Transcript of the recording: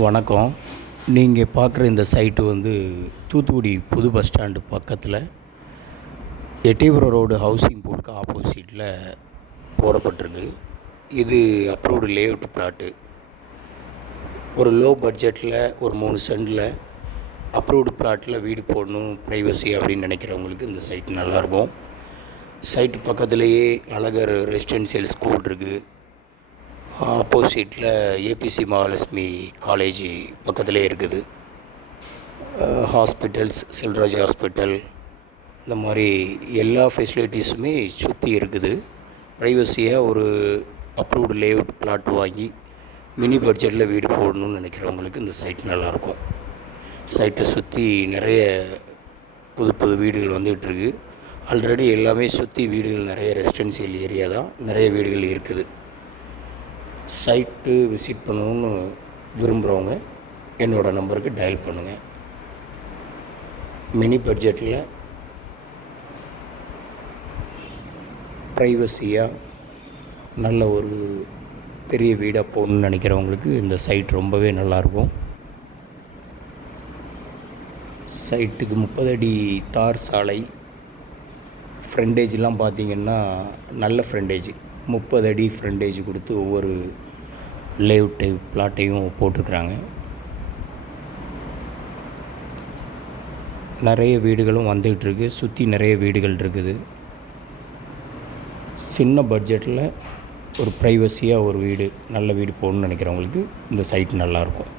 வணக்கம். நீங்கள் பார்க்குற இந்த சைட்டு வந்து தூத்துக்குடி புது பஸ் ஸ்டாண்டு பக்கத்தில் எட்டயபுரம் ரோடு ஹவுசிங் போர்டுக்கு ஆப்போசிட்டில் போடப்பட்டிருக்கு. இது அப்ரூவ்டு லேஅவுட் பிளாட்டு. ஒரு லோ பட்ஜெட்டில் ஒரு 3 சென்டில் அப்ரூவ்டு பிளாட்டில் வீடு போடணும், ப்ரைவசி அப்படின்னு நினைக்கிறவங்களுக்கு இந்த சைட் நல்லாயிருக்கும். சைட்டு பக்கத்துலேயே அழகர் ரெசிடென்சியல் ஸ்கூல் இருக்குது. ஆப்போசிட்டில் ஏபிசி மகாலட்சுமி காலேஜ் பக்கத்துலேயே இருக்குது. ஹாஸ்பிட்டல்ஸ், செல்வராஜ் ஹாஸ்பிட்டல், இந்த மாதிரி எல்லா ஃபெசிலிட்டிஸுமே சுற்றி இருக்குது. ப்ரைவசியாக ஒரு அப்ரூவ்டு லேஅவுட் பிளாட் வாங்கி மினி பட்ஜெட்டில் வீடு போடணும்னு நினைக்கிறவங்களுக்கு இந்த சைட் நல்லாயிருக்கும். சைட்டை சுற்றி நிறைய புது புது வீடுகள் வந்துகிட்ருக்கு. ஆல்ரெடி எல்லாமே சுற்றி வீடுகள் நிறைய ரெசிடென்சியல் ஏரியா தான், நிறைய வீடுகள் இருக்குது. சைட்டு விசிட் பண்ணணுன்னு விரும்புகிறவங்க என்னோடய நம்பருக்கு டயல் பண்ணுங்கள். மினி பட்ஜெட்டில் ப்ரைவசியாக நல்ல ஒரு பெரிய வீடாக போகணுன்னு நினைக்கிறவங்களுக்கு இந்த சைட் ரொம்பவே நல்லாயிருக்கும். சைட்டுக்கு 30 அடி தார் சாலை. ஃப்ரண்டேஜ்லாம் பார்த்திங்கன்னா நல்ல ஃப்ரண்டேஜ், 30 அடி ஃப்ரண்டேஜ் கொடுத்து ஒவ்வொரு லேஅவுட் பிளாட்டையும் போட்டிருக்குறாங்க. நிறைய வீடுகளும் வந்துகிட்ருக்கு. சுற்றி நிறைய வீடுகள் இருக்குது. சின்ன பட்ஜெட்டில் ஒரு ப்ரைவசியாக ஒரு வீடு, நல்ல வீடு போகணுன்னு நினைக்கிறவங்களுக்கு இந்த சைட் நல்லாயிருக்கும்.